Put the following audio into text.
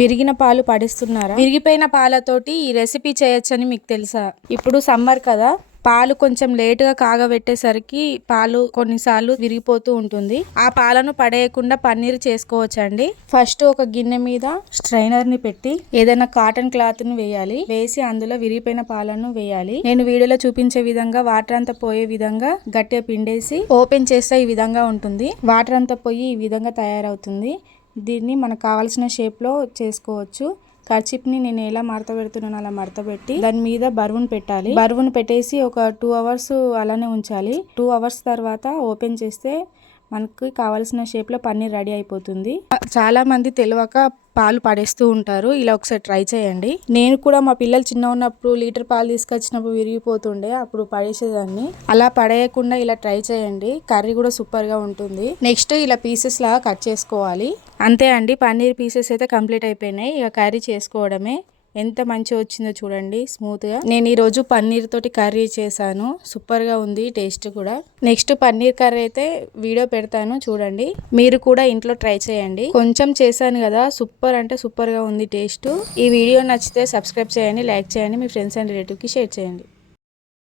విరిగిన పాలు పడిస్తున్నారా? విరిగిపోయిన పాలతోటి ఈ రెసిపీ చేయొచ్చని మీకు తెలుసా? ఇప్పుడు సమ్మర్ కదా, పాలు కొంచెం లేటుగా కాగబెట్టేసరికి పాలు కొన్నిసార్లు విరిగిపోతూ ఉంటుంది. ఆ పాలను పడేయకుండా పన్నీర్ చేసుకోవచ్చండి. ఫస్ట్ ఒక గిన్నె మీద స్ట్రైనర్ ని పెట్టి ఏదైనా కాటన్ క్లాత్ ను వేయాలి. వేసి అందులో విరిగిపోయిన పాలను వేయాలి. నేను వీడియోలో చూపించే విధంగా వాటర్ అంతా పోయే విధంగా గట్టిగా పిండేసి ఓపెన్ చేస్తే ఈ విధంగా ఉంటుంది. వాటర్ అంతా పోయి ఈ విధంగా తయారవుతుంది. దీన్ని మనకు కావాల్సిన షేప్ లో చేసుకోవచ్చు. కర్చీప్ ని నేను ఎలా మడత పెడుతున్నానో అలా మడత పెట్టి దాని మీద బరువును పెట్టాలి. బరువును పెట్టేసి ఒక 2 hours అలానే ఉంచాలి. 2 hours తర్వాత ఓపెన్ చేస్తే మనకి కావాల్సిన షేప్ లో పన్నీర్ రెడీ అయిపోతుంది. చాలా మంది తెలియక పాలు పడేస్తూ ఉంటారు. ఇలా ఒకసారి ట్రై చేయండి. నేను కూడా మా పిల్లలు చిన్న ఉన్నప్పుడు లీటర్ పాలు తీసుకొచ్చినప్పుడు విరిగిపోతుండే, అప్పుడు పడేసేదాన్ని. అలా పడేయకుండా ఇలా ట్రై చేయండి. కర్రీ కూడా సూపర్ గా ఉంటుంది. నెక్స్ట్ ఇలా పీసెస్ లాగా కట్ చేసుకోవాలి. అంతే అండి, పన్నీర్ పీసెస్ అయితే కంప్లీట్ అయిపోయినాయి. ఇక కర్రీ చేసుకోవడమే. ఎంత మంచిగా వచ్చిందో చూడండి, స్మూత్ గా. నేను ఈ రోజు పన్నీర్ తోటి కర్రీ చేశాను. సూపర్ గా ఉంది, టేస్ట్ కూడా. నెక్స్ట్ పన్నీర్ కర్రీ అయితే వీడియో పెడతాను, చూడండి. మీరు కూడా ఇంట్లో ట్రై చేయండి. కొంచెం చేశాను కదా, సూపర్ అంటే సూపర్ గా ఉంది టేస్ట్. ఈ వీడియో నచ్చితే సబ్స్క్రైబ్ చేయండి, లైక్ చేయండి, మీ ఫ్రెండ్స్ అండ్ రిలేటివ్ కి షేర్ చేయండి.